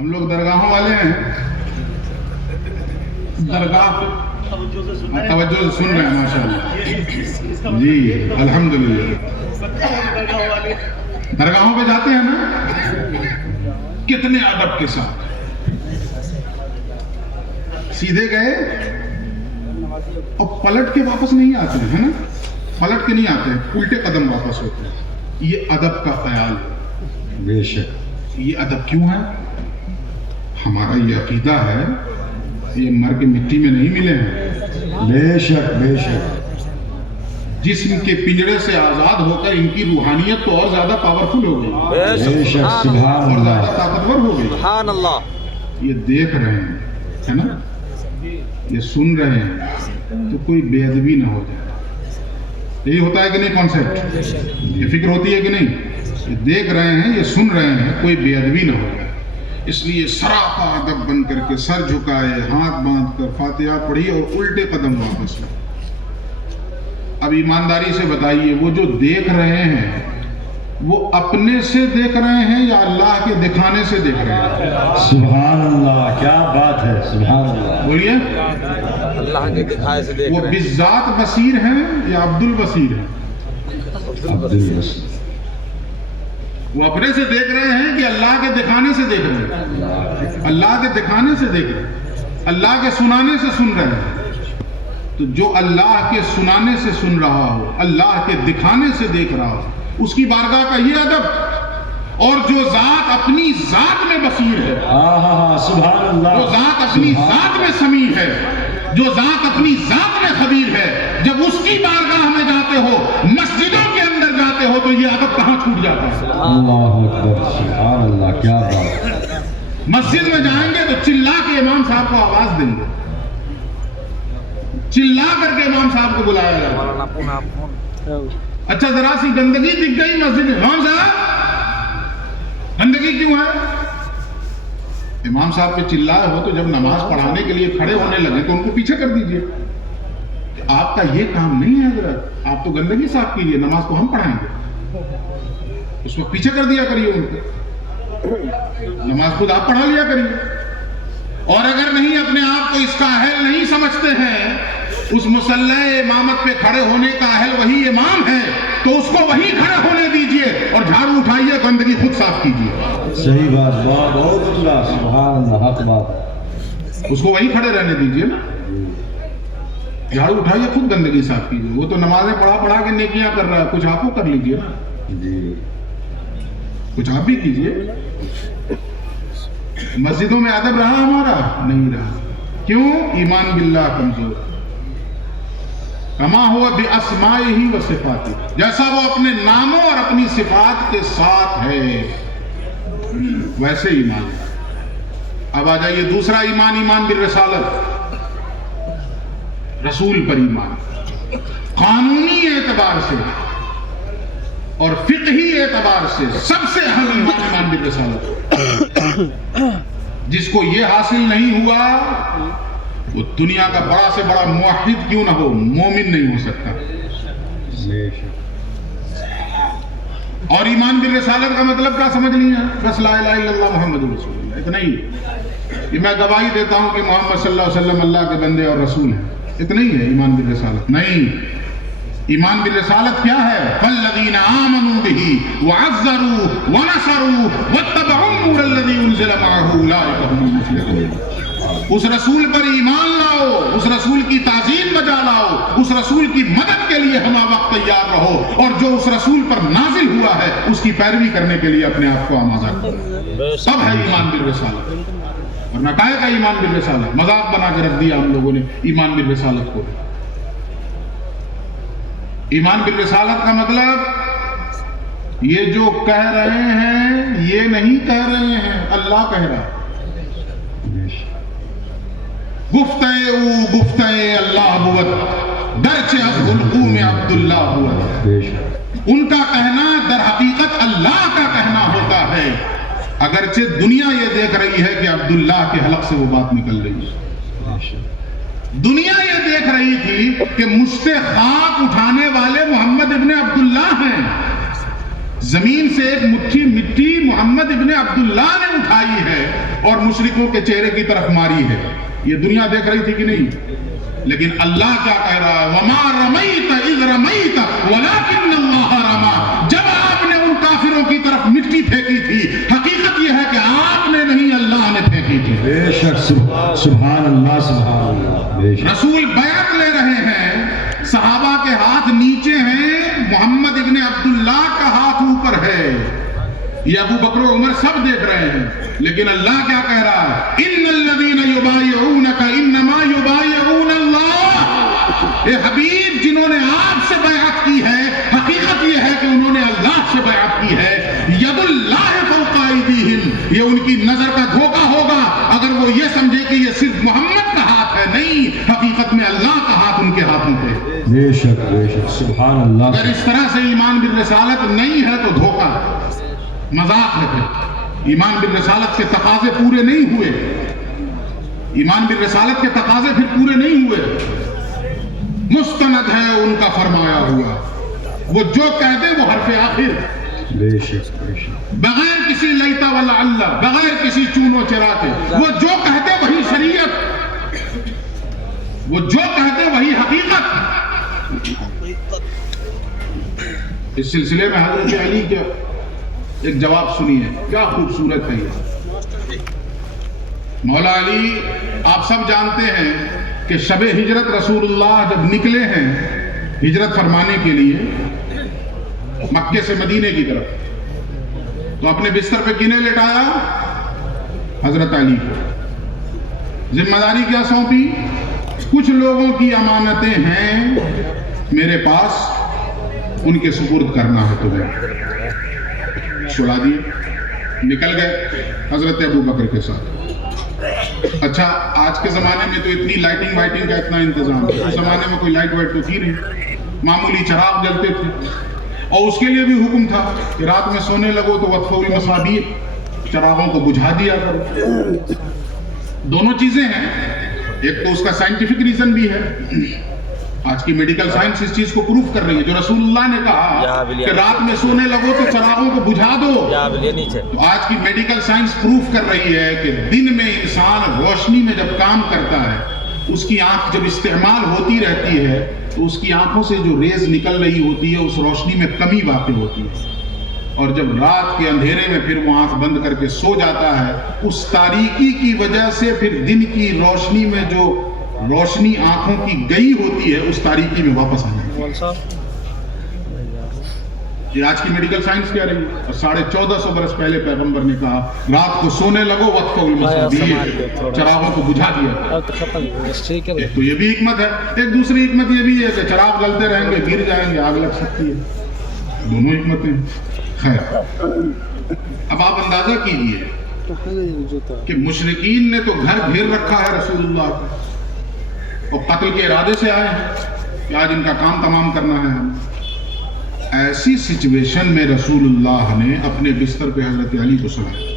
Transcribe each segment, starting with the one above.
ہم لوگ درگاہوں والے ہیں، درگاہ توجہ سے سن رہے ہیں ماشاءاللہ جی الحمدللہ. درگاہوں پہ جاتے ہیں نا کتنے ادب کے ساتھ، سیدھے گئے اور پلٹ کے واپس نہیں آتے ہیں، ہے نا، پلٹ کے نہیں آتے ہیں، الٹے قدم واپس ہوتے ہیں. یہ ادب کا خیال ہے. بے شک. یہ ادب کیوں ہے؟ ہمارا یہ عقیدہ ہے یہ مر کے مٹی میں نہیں ملے ہیں. بے شک بے شک. جسم کے پنجرے سے آزاد ہو کر ان کی روحانیت تو اور زیادہ پاورفل ہو گئی، بے شک. سبحان اور زیادہ اللہ. طاقتور ہو گئی. سبحان اللہ. یہ دیکھ رہے ہیں، ہے نا، یہ سن رہے ہیں تو کوئی بے ادبی نہ ہو جائے. یہی ہوتا ہے کہ نہیں کانسیپٹ؟ یہ فکر ہوتی ہے کہ نہیں؟ یہ دیکھ رہے ہیں، یہ سن رہے ہیں، کوئی بے ادبی نہ ہو جائے. اس لیے سراپا ادب بن کر کے سر جھکائے، ہاتھ باندھ کر فاتحہ پڑھی اور الٹے قدم واپس ہوئے. اب ایمانداری سے بتائیے، وہ جو دیکھ رہے ہیں وہ اپنے سے دیکھ رہے ہیں یا اللہ کے دکھانے سے دیکھ رہے ہیں؟ سبحان اللہ. کیا بات ہے. سبحان اللہ. بولیے. اللہ کے دکھائے سے دیکھ وہ رہے ہیں. بالذات بصیر ہیں یا عبد البصیر ہیں؟ عبد البصیر. وہ اپنے سے دیکھ رہے ہیں کہ اللہ کے دکھانے سے دیکھ رہے ہیں؟ اللہ کے دکھانے سے دیکھ رہے ہیں، اللہ کے سنانے سے سن رہے ہیں. تو جو اللہ کے سنانے سے سن رہا ہو، اللہ کے دکھانے سے دیکھ رہا ہو، اس کی بارگاہ کا یہ ادب. اور جو ذات اپنی ذات میں بصیر ہے، سبحان اللہ. جو ذات اپنی ذات میں سمیع ہے، جو ذات اپنی ذات میں خبیر ہے، جب اس کی بارگاہ میں جاتے ہو، مسجدوں کے اندر جاتے ہو، تو یہ ادب کہاں چھوٹ جاتا ہے؟ اللہ اکبر. سبحان اللہ. کیا بات. مسجد میں جائیں گے تو چلا کے امام صاحب کو آواز دیں گے، چلا کر کے امام صاحب کو بلایا جائے گا. مولانا فون. اچھا ذرا سی گندگی دکھ گئی مسجد میں، امام صاحب گندگی کیوں ہے؟ امام صاحب پہ چلائے ہو تو جب نماز پڑھانے کے لیے کھڑے ہونے لگے تو ان کو پیچھے کر دیجئے. کہ آپ کا یہ کام نہیں ہے حضرت، آپ تو گندگی صاف کیجئے، نماز تو ہم پڑھائیں گے. اس کو پیچھے کر دیا کریے، ان کو نماز خود آپ پڑھا لیا کریے. اور اگر نہیں اپنے آپ کو اس کا اہل نہیں سمجھتے ہیں، اس مصلی امامت پہ کھڑے ہونے کا اہل وہی امام ہے، تو اس کو وہی کھڑے ہونے دیجئے اور جھاڑو اٹھائیے، گندگی خود صاف کیجئے. صحیح بات. بہت اچھا. سبحان اللہ. حق بات. اس کو وہی کھڑے رہنے دیجئے نا، جھاڑو اٹھائیے، خود گندگی صاف کیجئے. وہ تو نمازیں پڑھا کے نیکیاں کر رہا ہے، کچھ آپ کو کر لیجئے نا، جی. کچھ آپ بھی کیجئے. مسجدوں میں ادب رہا ہمارا؟ نہیں رہا. کیوں؟ ایمان باللہ کمزور. کما ہوا باسمائہ و صفاتہ، جیسا وہ اپنے ناموں اور اپنی صفات کے ساتھ ہے ویسے ایمان. اب آ جائیے دوسرا ایمان، ایمان بالرسالت، رسول پر ایمان. قانونی اعتبار سے اور فقہی اعتبار سے سب سے اہم ایمان، ایمان بالرسالت. جس کو یہ حاصل نہیں ہوا وہ دنیا کا بڑا سے بڑا موحد کیوں نہ ہو، مومن نہیں ہو سکتا. اور ایمان بالرسالت کا مطلب کیا سمجھ لیا؟ بس لا الہ الا اللہ محمد رسول اللہ، اتنا ہی. یہ میں گواہی دیتا ہوں کہ محمد صلی اللہ علیہ وسلم اللہ کے بندے اور رسول ہیں، اتنا ہی ہے ایمان بالرسالت. نہیں، ایمان بالرسالت کیا ہے؟ فالذین آمنوا بہ وعزروا ونصروا واتبعوا النور الذی انزل معه اولئک هم المفلحون. اس رسول پر ایمان لاؤ، اس رسول کی تعظیم بجا لاؤ، اس رسول کی مدد کے لیے ہمہ وقت تیار رہو، اور جو اس رسول پر نازل ہوا ہے اس کی پیروی کرنے کے لیے اپنے آپ کو آمادہ کرو. سب ہے ایمان بالرسالت. اور نہ کہے کا ایمان بالرسالت مذاق بنا کے رکھ دیا ہم لوگوں نے ایمان بالرسالت کو. ایمان بالرسالت کا مطلب یہ جو کہہ رہے ہیں یہ نہیں کہہ رہے ہیں، اللہ کہہ رہا ہے. گفتہ او گفتہ اللہ بود درچ از حلقوم عبداللہ بود. ان کا کہنا در حقیقت اللہ کا کہنا ہوتا ہے، اگرچہ دنیا یہ دیکھ رہی ہے کہ عبداللہ کے حلق سے وہ بات نکل رہی ہے. دنیا یہ دیکھ رہی تھی کہ مشت خاک اٹھانے والے محمد ابن عبداللہ ہیں. زمین سے ایک مٹھی مٹی محمد ابن عبداللہ نے اٹھائی. دکھائی ہے اور مشرکوں کے چہرے کی طرف ماری ہے. یہ دنیا دیکھ رہی تھی کہ نہیں؟ لیکن اللہ کیا کہہ رہا ہے؟ وَمَا رَمَيْتَ إِذْ رَمَيْتَ وَلَكِنَّ اللَّهَ رَمَى. جب آپ نے ان کافروں کی طرف مٹی پھینکی تھی، حقیقت یہ ہے کہ آپ نے نہیں، اللہ نے پھینکی تھی. بے شک سبحان اللہ سبحان اللہ. بے شک رسول بیعت لے رہے ہیں، صحابہ کے ہاتھ نیچے ہیں، محمد ابن عبداللہ کا ہاتھ اوپر ہے. یہ ابو بکر و عمر سب دیکھ رہے ہیں، لیکن اللہ کیا کہہ رہا ہے؟ ان الذین یبایعونک انما یبایعون اللہ. اے حبیب، جنہوں نے آپ سے بیعت کی ہے، حقیقت یہ ہے کہ انہوں نے اللہ سے بیعت کی ہے. ید اللہ فوق ایدیہم. یہ ان کی نظر کا دھوکہ ہوگا اگر وہ یہ سمجھے کہ یہ صرف محمد کا ہاتھ ہے. نہیں، حقیقت میں اللہ کا ہاتھ ان کے ہاتھوں پہ. بے شک سبحان اللہ. اگر اس طرح سے ایمان بالرسالت نہیں ہے تو دھوکہ، مذاق ہے. پھر ایمان بالرسالت کے تقاضے پورے نہیں ہوئے. ایمان بالرسالت کے تقاضے پھر پورے نہیں ہوئے. مستند ہے ان کا فرمایا ہوا، وہ جو کہہ دے وہ حرف آخر، بے شک بغیر کسی لیتا ولا اللہ، بغیر کسی چون و چرا کے. وہ جو کہہ دے وہی شریعت، وہ جو کہہ دے وہی حقیقت. اس سلسلے میں حضرت علی کے ایک جواب سنیے، کیا خوبصورت ہے یہ. مولا علی، آپ سب جانتے ہیں کہ شب ہجرت رسول اللہ جب نکلے ہیں ہجرت فرمانے کے لیے مکے سے مدینے کی طرف، تو اپنے بستر پہ کنہیں لٹایا؟ حضرت علی کو. ذمہ داری کیا سونپی؟ کچھ لوگوں کی امانتیں ہیں میرے پاس، ان کے سپرد کرنا ہے تمہیں. چھڑا دیے، نکل گئے حضرت ابو بکر کے ساتھ. اچھا، آج کے زمانے میں تو اتنی لائٹنگ وائٹنگ کا اتنا انتظام ہے. اس زمانے میں کوئی لائٹ وائٹ تو تھی نہیں، معمولی چراغ جلتے تھے. اور اس کے لیے بھی حکم تھا کہ رات میں سونے لگو تو وقفہ المصابیح، چراغوں کو بجھا دیا کرو. دونوں چیزیں ہیں. ایک تو اس کا سائنٹیفک ریزن بھی ہے، آج کی میڈیکل سائنس اس چیز کو پروف کر رہی ہے. جو رسول اللہ نے کہا کہ رات میں سونے لگو تو چراغوں کو بجھا دو، تو آج کی میڈیکل سائنس پروف کر رہی ہے کہ دن میں انسان روشنی میں جب کام کرتا ہے، اس کی آنکھ جب استعمال ہوتی رہتی ہے تو اس کی آنکھوں سے جو ریز نکل رہی ہوتی ہے اس روشنی میں کمی واقع ہوتی ہے. اور جب رات کے اندھیرے میں پھر وہ آنکھ بند کر کے سو جاتا ہے، اس تاریکی کی وجہ سے پھر دن کی روشنی میں جو روشنی آنکھوں کی گئی ہوتی ہے اس تاریکی میں واپس آ جاتی ہے. یہ آج کی میڈیکل سائنس کہہ رہی ہے. اور 1450 برس پہلے پیغمبر نے کہا رات کو سونے لگو وقت کو چراغوں کو بجھا دیا. ایک تو یہ بھی حکمت ہے. ایک دوسری حکمت یہ بھی ہے کہ چراغ جلتے رہیں گے گر جائیں گے، آگ لگ سکتی ہے. دونوں حکمتیں. خیر، اب آپ اندازہ کیجئے کہ مشرکین نے تو گھر گھیر رکھا ہے رسول اللہ کو، اور قتل کے ارادے سے آئے ہیں کہ آج ان کا کام تمام کرنا ہے. ایسی سچویشن میں رسول اللہ نے اپنے بستر پہ حضرت علی کو سلایا.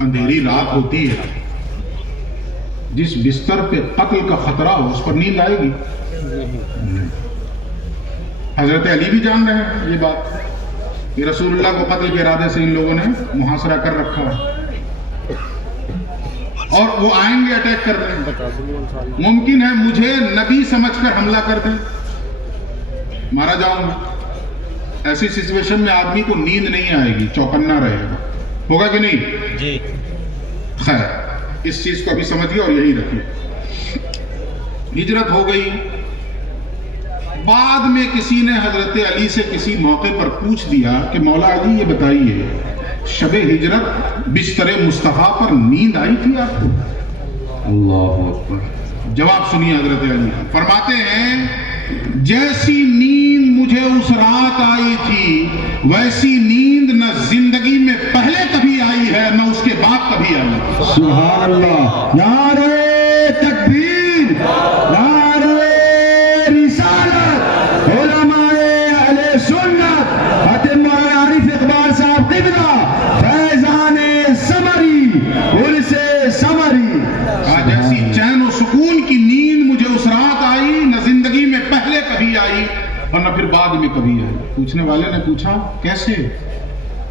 اندھیری رات ہوتی ہے، جس بستر پہ قتل کا خطرہ ہو اس پر نیند آئے گی؟ حضرت علی بھی جان رہے ہیں یہ بات کہ رسول اللہ کو قتل کے ارادے سے ان لوگوں نے محاصرہ کر رکھا ہے، اور وہ آئیں گے اٹیک کر دیں. ممکن ہے مجھے نبی سمجھ کر حملہ کر دیں، مارا جاؤں گا. ایسی سچویشن میں آدمی کو نیند نہیں آئے گی، چوکنا رہے گا. ہوگا کہ نہیں؟ جی. خیر، اس چیز کو ابھی سمجھیے اور یہی رکھیے. ہجرت ہو گئی. بعد میں کسی نے حضرت علی سے کسی موقع پر پوچھ دیا کہ مولا علی یہ بتائیے، شب ہجرت بستر مصطفیٰ پر نیند آئی تھی آپ کو؟ اللہ اکبر. جواب سنیے حضرت علی فرماتے ہیں جیسی نیند مجھے اس رات آئی تھی ویسی نیند نہ زندگی میں پہلے کبھی آئی ہے نہ اس کے بعد کبھی آئی. سبحان اللہ. نعرہ تکبیر، نعرہ رسالت. علماء اہل سنت حضرت مولانا عارف اقبال صاحب قبلہ فیضان سمری سے سمری. جیسی چین و سکون کی نیند مجھے اس رات آئی نہ زندگی میں پہلے کبھی آئی اور نہ پھر بعد میں کبھی آئی. پوچھنے والے نے پوچھا کیسے؟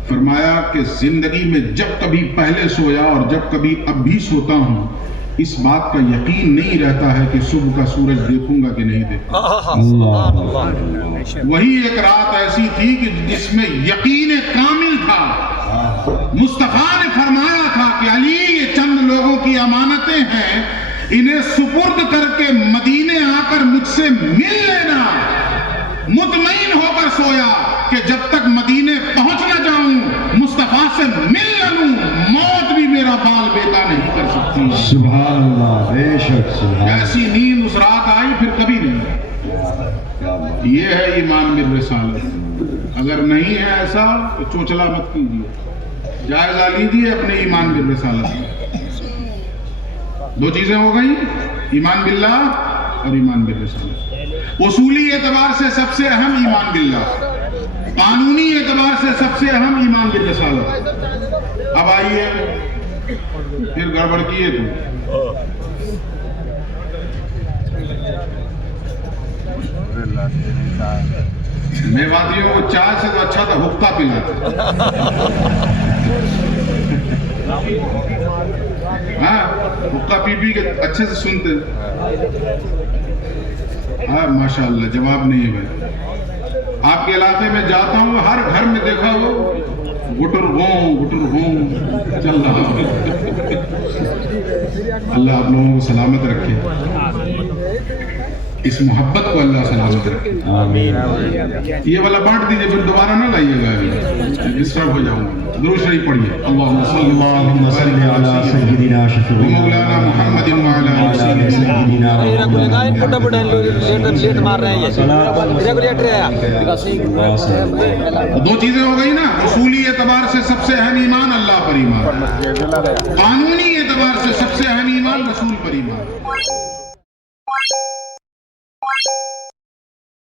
فرمایا کہ زندگی میں جب کبھی پہلے سویا اور جب کبھی اب بھی سوتا ہوں اس بات کا یقین نہیں رہتا ہے کہ صبح کا سورج دیکھوں گا کہ نہیں دیکھوں گا۔ وہی ایک رات ایسی تھی کہ جس میں یقین کامل تھا۔ مصطفیٰ نے فرمایا تھا کہ علی یہ چند لوگوں کی امانتیں ہیں، انہیں سپرد کر کے مدینے آ کر مجھ سے مل لینا۔ مطمئن ہو کر سویا کہ جب تک مدینے پہنچ نہ جاؤں مصطفیٰ سے مل نہ لوں موت بھی میرا بال بیٹا نہیں کر سکتی۔ سبحان اللہ، بے شک سبحان اللہ۔ ایسی نیند اس رات آئی پھر کبھی نہیں۔ یہ ہے ایمان بالرسالت۔ اگر نہیں ہے ایسا تو چوچلا مت کیجیے، جائزہ لیجیے اپنے ایمان بالرسالت میں۔ دو چیزیں ہو گئی، ایمان باللہ اور ایمان بالرسالت۔ اصولی اعتبار سے سب سے اہم ایمان باللہ، قانونی اعتبار سے سب سے اہم ایمان بالرسالت۔ اب آئیے پھر گڑبڑ کیے تو میں وادیوں کو چائے سے تو اچھا تھا حقہ پلاتے۔ ہاں حقہ پی پی کے اچھے سے سنتے۔ ہاں ماشاءاللہ جواب نہیں ہے بھائی۔ آپ کے علاقے میں جاتا ہوں ہر گھر میں دیکھا ہو گٹر ہوں چل رہا ہوں۔ اللہ آپ لوگوں کو سلامت رکھے، اس محبت کو اللہ سلامت رکھے، آمین۔ یہ والا بانٹ دیجئے پھر دوبارہ نہ لائیے گا، ابھی ڈسٹرب ہو جاؤں گا۔ درود شریف پڑھیے، اللہم صلی علی سیدنا شفیع مولانا محمد وعلی آلہ سیدنا دو چیزیں ہو گئی نا، اصولی اعتبار سے سب سے اہم ایمان اللہ پر ایمان، قانونی اعتبار سے سب سے اہم ایمان رسول پر ایمان۔